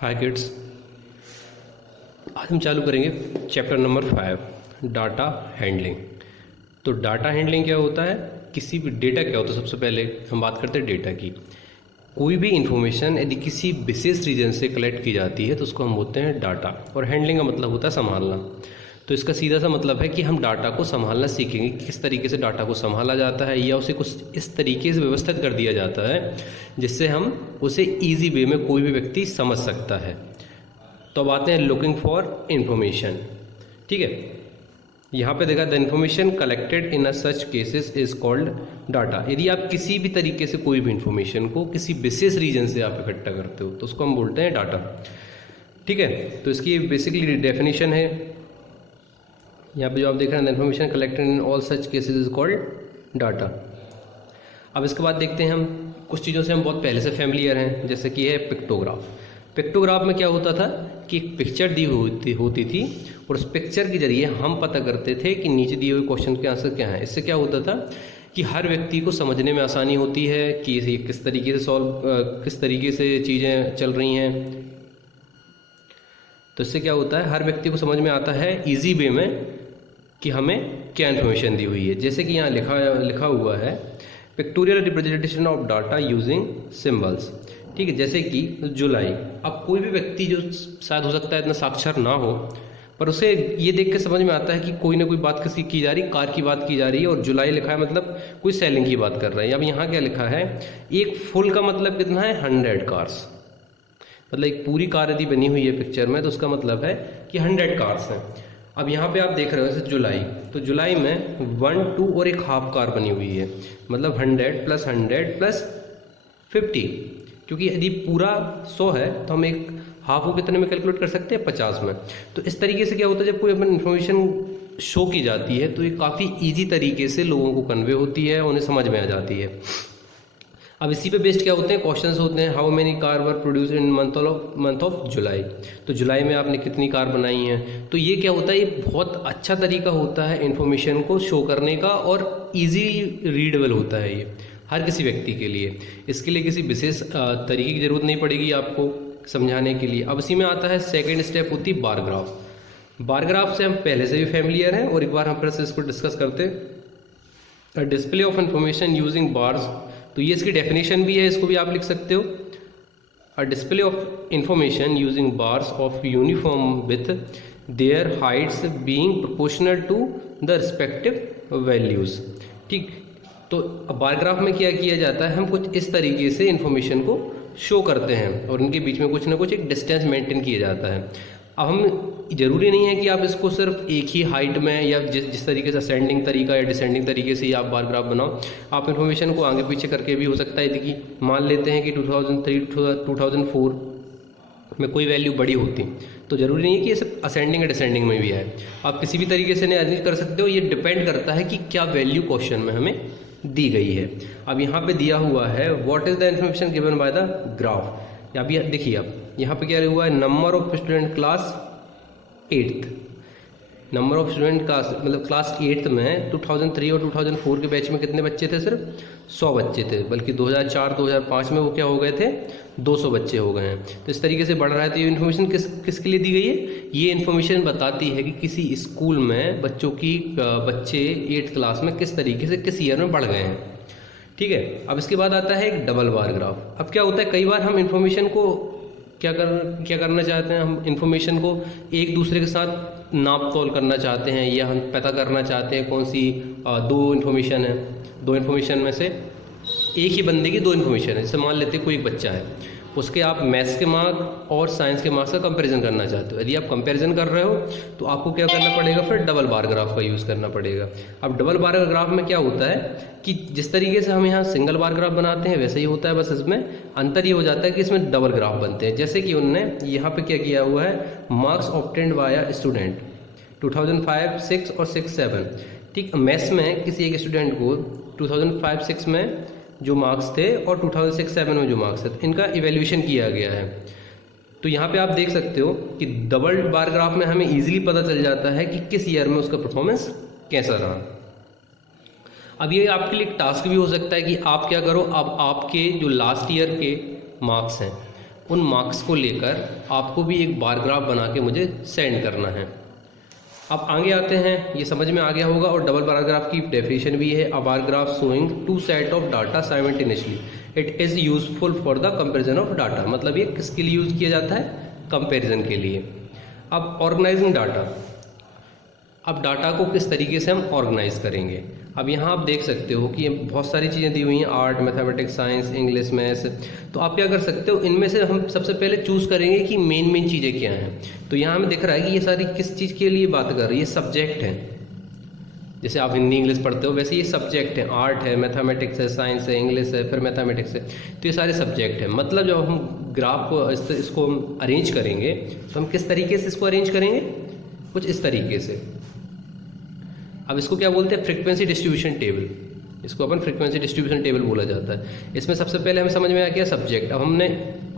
हाय kids, आज हम चालू करेंगे चैप्टर नंबर 5 डाटा हैंडलिंग। तो डाटा हैंडलिंग क्या होता है, किसी भी डेटा क्या होता है। सबसे पहले हम बात करते हैं डेटा की। कोई भी इंफॉर्मेशन यदि किसी विशेष रीजन से कलेक्ट की जाती है तो उसको हम बोलते हैं डाटा। और हैंडलिंग का मतलब होता है संभालना। तो इसका सीधा सा मतलब है कि हम डाटा को संभालना सीखेंगे, किस तरीके से डाटा को संभाला जाता है या उसे कुछ इस तरीके से व्यवस्थित कर दिया जाता है जिससे हम उसे ईजी वे में कोई भी व्यक्ति समझ सकता है। तो अब आते हैं लुकिंग फॉर इंफॉर्मेशन। ठीक है, यहाँ पे देखा the information collected in a such cases is called data. यदि आप किसी भी तरीके से कोई भी इंफॉर्मेशन को किसी विशेष रीजन से आप इकट्ठा करते हो तो उसको हम बोलते हैं डाटा। ठीक है, तो इसकी बेसिकली डेफिनेशन है यहाँ पे जो आप देख रहे हैं, information collected in all such cases is called data. अब इसके बाद देखते हैं, हम कुछ चीज़ों से हम बहुत पहले से फैमिलियर हैं, जैसे कि है पिक्टोग्राफ। पिक्टोग्राफ में क्या होता था कि एक पिक्चर दी होती थी और उस पिक्चर के जरिए हम पता करते थे कि नीचे दिए हुए क्वेश्चन के आंसर क्या हैं। इससे क्या होता था कि हर व्यक्ति को समझने में आसानी होती है कि ये किस तरीके से किस तरीके से चीज़ें चल रही हैं। तो इससे क्या होता है, हर व्यक्ति को समझ में आता है ईजी वे में कि हमें क्या इन्फॉर्मेशन दी हुई है। जैसे कि यहाँ लिखा हुआ है pictorial representation of data using symbols. ठीक है, जैसे कि जुलाई। अब कोई भी व्यक्ति जो शायद हो सकता है इतना साक्षर ना हो, पर उसे ये देख के समझ में आता है कि कोई ना कोई बात किसी की जा रही, कार की बात की जा रही है और जुलाई लिखा है मतलब कोई सेलिंग की बात कर रहा है। अब यहाँ क्या लिखा है, एक फुल का मतलब कितना है 100 कार्स। मतलब एक पूरी कार यदि बनी हुई है पिक्चर में तो उसका मतलब है कि 100 कार्स हैं। अब यहाँ पे आप देख रहे हो जैसे जुलाई, तो जुलाई में 1, 2 और एक हाफ कार बनी हुई है, मतलब 100 + 100 + 50। क्योंकि यदि पूरा 100 है तो हम एक हाफ को कितने में कैलकुलेट कर सकते हैं, 50 में। तो इस तरीके से क्या होता है, जब कोई अपन इन्फॉर्मेशन शो की जाती है तो ये काफ़ी ईजी तरीके से लोगों को कन्वे होती है, उन्हें समझ में आ जाती है। अब इसी पे बेस्ड क्या होते हैं, क्वेश्चंस होते हैं। How many car were produce in month of July. तो जुलाई में आपने कितनी कार बनाई हैं। तो ये क्या होता है, ये बहुत अच्छा तरीका होता है इन्फॉर्मेशन को शो करने का और इजी रीडेबल होता है ये हर किसी व्यक्ति के लिए। इसके लिए किसी विशेष तरीके की जरूरत नहीं पड़ेगी आपको समझाने के लिए। अब इसी में आता है सेकेंड स्टेप होती है बार ग्राफ। बार ग्राफ से हम पहले से भी फैमिलियर हैं और एक बार हम फिर से इसको डिस्कस करते हैं। Display of information using bars. तो ये इसकी डेफिनेशन भी है, इसको भी आप लिख सकते हो। A display of information using bars of uniform with their heights being proportional to the respective values. ठीक, तो बार ग्राफ में क्या किया जाता है, हम कुछ इस तरीके से इंफॉर्मेशन को शो करते हैं और इनके बीच में कुछ ना कुछ एक डिस्टेंस मेंटेन किया जाता है। अब हम जरूरी नहीं है कि आप इसको सिर्फ एक ही हाइट में या जिस तरीके से असेंडिंग तरीका या डिसेंडिंग तरीके से आप बार ग्राफ बनाओ। आप इन्फॉर्मेशन को आगे पीछे करके भी हो सकता है। देखिए, मान लेते हैं कि 2003 2004 में कोई वैल्यू बड़ी होती तो जरूरी नहीं है कि ये सिर्फ असेंडिंग या डिसेंडिंग में भी है। आप किसी भी तरीके से अरेंज कर सकते हो। ये डिपेंड करता है कि क्या वैल्यू क्वेश्चन में हमें दी गई है। अब यहाँ पे दिया हुआ है what is the information given by the graph. अभी देखिए, अब यहाँ पे क्या हुआ है, number of student class 8th। Number of student class मतलब क्लास 8th में 2003 और 2004 के बैच में कितने बच्चे थे, सिर्फ 100 बच्चे थे। बल्कि 2004-2005 में वो क्या हो गए थे, 200 बच्चे हो गए हैं। तो इस तरीके से बढ़ रहा है। तो ये इन्फॉर्मेशन किसके लिए दी गई है, ये इन्फॉर्मेशन बताती है कि किसी स्कूल में बच्चे 8th क्लास में किस तरीके से किस ईयर में बढ़ गए हैं। ठीक है, अब इसके बाद आता है एक डबल बार ग्राफ। अब क्या होता है, कई बार हम इन्फॉर्मेशन को क्या करना चाहते हैं, हम इन्फॉर्मेशन को एक दूसरे के साथ नाप तोल करना चाहते हैं या हम पता करना चाहते हैं कौन सी दो इन्फॉर्मेशन है। दो इन्फॉर्मेशन में से एक ही बंदे की दो इन्फॉर्मेशन है। जैसे मान लेते हैं कोई एक बच्चा है, उसके आप मैथ्स के मार्क और साइंस के मार्क्स का कंपैरिजन करना चाहते हो। यदि आप कंपैरिजन कर रहे हो तो आपको क्या करना पड़ेगा, फिर डबल बार ग्राफ का यूज़ करना पड़ेगा। अब डबल बार ग्राफ में क्या होता है कि जिस तरीके से हम यहाँ सिंगल बार ग्राफ बनाते हैं वैसे ही होता है, बस इसमें अंतर ये हो जाता है कि इसमें डबल ग्राफ बनते हैं। जैसे कि उन्होंने यहाँ पे क्या किया हुआ है, marks obtained by a student 2005, 6 और 6, 7। ठीक, मैथ्स में किसी एक स्टूडेंट को 2005, 6 में जो मार्क्स थे और 2006, 7 में जो मार्क्स थे, इनका इवैल्यूएशन किया गया है। तो यहाँ पे आप देख सकते हो कि डबल बार ग्राफ में हमें इजीली पता चल जाता है कि किस ईयर में उसका परफॉर्मेंस कैसा रहा। अब ये आपके लिए एक टास्क भी हो सकता है कि आप क्या करो, अब आपके जो लास्ट ईयर के मार्क्स हैं उन मार्क्स को लेकर आपको भी एक बार ग्राफ बना के मुझे सेंड करना है। अब आगे आते हैं, ये समझ में आ गया होगा। और डबल बार ग्राफ की डेफिनेशन भी है, a bar graph showing two set of data simultaneously, it is useful for the comparison of data. मतलब ये किसके लिए यूज़ किया जाता है? कंपेरिजन के लिए। अब ऑर्गेनाइजिंग डाटा, अब डाटा को किस तरीके से हम ऑर्गेनाइज करेंगे। अब यहाँ आप देख सकते हो कि बहुत सारी चीज़ें दी हुई हैं, art, mathematics, science, English, maths. तो आप क्या कर सकते हो, इनमें से हम सबसे पहले चूज़ करेंगे कि मेन चीज़ें क्या हैं। तो यहाँ हमें दिख रहा है कि ये सारी किस चीज़ के लिए बात कर रही है, सब्जेक्ट है। जैसे आप हिंदी इंग्लिश पढ़ते हो वैसे ये सब्जेक्ट है, आर्ट है, मैथमेटिक्स है, साइंस है, इंग्लिश है, फिर मैथमेटिक्स है। तो ये सारे सब्जेक्ट हैं। मतलब जब हम ग्राफ को इसको हम अरेंज करेंगे तो हम किस तरीके से इसको अरेंज करेंगे, कुछ इस तरीके से। अब इसको क्या बोलते हैं? Frequency distribution table. इसको अपन फ्रीक्वेंसी डिस्ट्रीब्यूशन टेबल बोला जाता है। इसमें सबसे पहले हमें समझ में आ गया सब्जेक्ट। अब हमने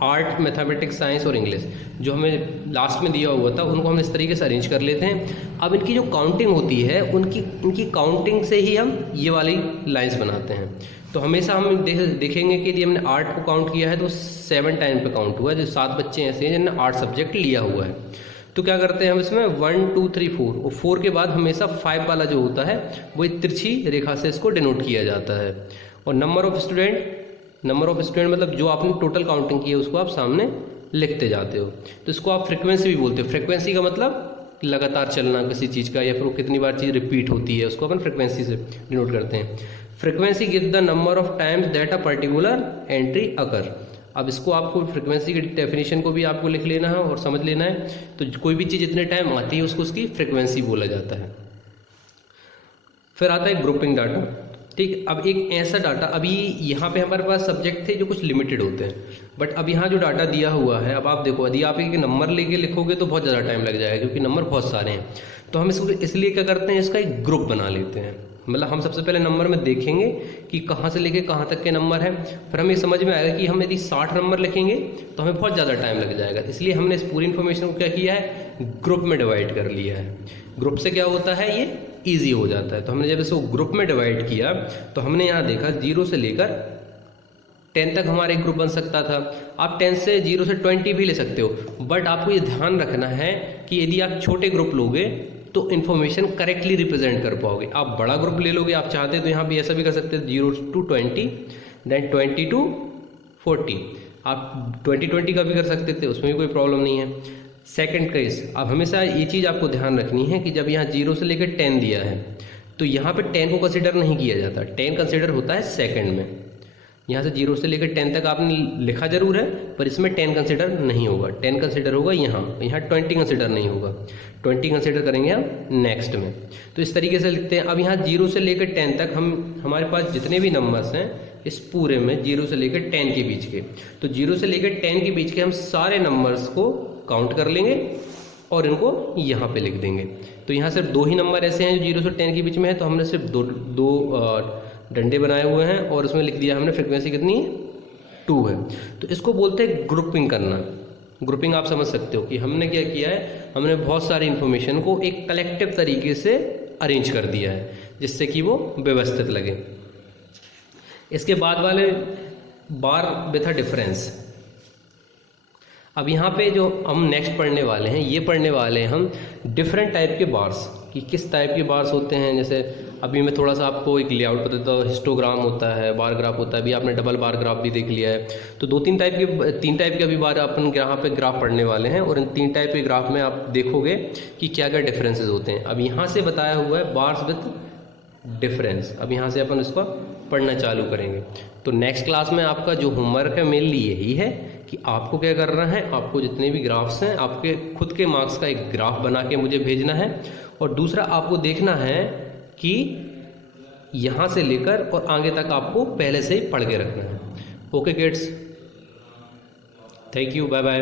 आर्ट, मैथमेटिक्स, साइंस और इंग्लिश जो हमें लास्ट में दिया हुआ था उनको हम इस तरीके से अरेंज कर लेते हैं। अब इनकी जो काउंटिंग होती है इनकी काउंटिंग से ही हम ये वाली लाइंस बनाते हैं। तो हमेशा हम देखेंगे कि यदि हमने आर्ट को काउंट किया है तो 7 टाइम पे काउंट हुआ है। जो 7 बच्चे ऐसे हैं जिन्होंने आर्ट सब्जेक्ट लिया हुआ है। तो क्या करते हैं हम इसमें 1 2 3 4 और 4 के बाद हमेशा 5 वाला जो होता है वो एक तिरछी रेखा से इसको डिनोट किया जाता है। और नंबर ऑफ स्टूडेंट मतलब जो आपने टोटल काउंटिंग की है उसको आप सामने लिखते जाते हो। तो इसको आप फ्रीक्वेंसी भी बोलते हो। फ्रीक्वेंसी का मतलब लगातार चलना किसी चीज़ का, या फिर वो कितनी बार चीज़ रिपीट होती है उसको अपन फ्रीक्वेंसी से डिनोट करते हैं। Frequency give the number of times that a particular entry occur. अब इसको आपको फ्रीक्वेंसी की डेफिनेशन को भी आपको लिख लेना है और समझ लेना है। तो कोई भी चीज़ जितने टाइम आती है उसको उसकी फ्रीक्वेंसी बोला जाता है। फिर आता है ग्रुपिंग डाटा। ठीक, अब एक ऐसा डाटा, अभी यहाँ पे हमारे पास सब्जेक्ट थे जो कुछ लिमिटेड होते हैं, बट अब यहाँ जो डाटा दिया हुआ है, अब आप देखो यदि आप एक नंबर लेके लिखोगे तो बहुत ज़्यादा टाइम लग जाएगा क्योंकि नंबर बहुत सारे हैं। तो हम इसको इसलिए क्या करते हैं, इसका एक ग्रुप बना लेते हैं। मतलब हम सबसे पहले नंबर में देखेंगे कि कहाँ से लेके कहाँ तक के नंबर हैं। फिर हमें समझ में आएगा कि हम यदि 60 नंबर लिखेंगे तो हमें बहुत ज़्यादा टाइम लग जाएगा। इसलिए हमने इस पूरी इन्फॉर्मेशन को क्या किया है, ग्रुप में डिवाइड कर लिया है। ग्रुप से क्या होता है, ये ईजी हो जाता है। तो हमने जब इसको ग्रुप में डिवाइड किया तो हमने यहाँ देखा 0 से लेकर 10 तक हमारा एक ग्रुप बन सकता था। आप 10 से 0 से 20 भी ले सकते हो, बट आपको ये ध्यान रखना है कि यदि आप छोटे ग्रुप लोगे तो इन्फॉर्मेशन करेक्टली रिप्रेजेंट कर पाओगे। आप बड़ा ग्रुप ले लोगे, आप चाहते तो यहाँ भी ऐसा भी कर सकते हैं 0 to 20, देन 20 to 40। आप 20-20 का भी कर सकते थे, उसमें भी कोई प्रॉब्लम नहीं है। सेकंड केस, अब हमेशा ये चीज़ आपको ध्यान रखनी है कि जब यहाँ 0 से लेकर 10 दिया है तो यहाँ पे 10 को कंसिडर नहीं किया जाता। 10 कंसिडर होता है सेकंड में। यहाँ से 0 से लेकर 10 तक आपने लिखा जरूर है, पर इसमें 10 कंसिडर नहीं होगा। 10 कंसिडर होगा यहाँ 20 कंसिडर नहीं होगा। 20 कंसिडर करेंगे हम नेक्स्ट में। तो इस तरीके से लिखते हैं। अब यहाँ 0 से लेकर 10 तक हमारे पास जितने भी नंबर्स हैं इस पूरे में 0 से लेकर 10 के बीच के, तो 0 से लेकर 10 के बीच के हम सारे नंबर्स को काउंट कर लेंगे और इनको यहाँ पे लिख देंगे। तो यहाँ सिर्फ 2 ही नंबर ऐसे हैं जो 0 से 10 के बीच में है, तो हमने सिर्फ दो डंडे बनाए हुए हैं और उसमें लिख दिया हमने फ्रीक्वेंसी कितनी 2 है। तो इसको बोलते हैं ग्रुपिंग करना। ग्रुपिंग आप समझ सकते हो कि हमने क्या किया है, हमने बहुत सारी इन्फॉर्मेशन को एक कलेक्टिव तरीके से अरेंज कर दिया है जिससे कि वो व्यवस्थित लगे। इसके बाद वाले बार विथ अ डिफरेंस। अब यहाँ पे जो हम नेक्स्ट पढ़ने वाले हैं, ये पढ़ने वाले हैं हम डिफरेंट टाइप के बार्स, कि किस टाइप के बार्स होते हैं। जैसे अभी मैं थोड़ा सा आपको एक लेआउट बताता हूँ। हिस्टोग्राम होता है, बार ग्राफ होता है, अभी आपने डबल बार ग्राफ भी देख लिया है। तो 3 टाइप के अभी बार अपन यहाँ पे ग्राफ पढ़ने वाले हैं और इन 3 टाइप के ग्राफ में आप देखोगे कि क्या क्या डिफरेंसेस होते हैं। अब यहाँ से बताया हुआ है बार्स विथ डिफरेंस। अब यहाँ से अपन इसको पढ़ना चालू करेंगे। तो नेक्स्ट क्लास में आपका जो होमवर्क है मेनली यही है कि आपको क्या करना है, आपको जितने भी ग्राफ्स हैं आपके खुद के मार्क्स का एक ग्राफ बना के मुझे भेजना है। और दूसरा आपको देखना है कि यहाँ से लेकर और आगे तक आपको पहले से ही पढ़ के रखना है। Okay kids, thank you, bye bye.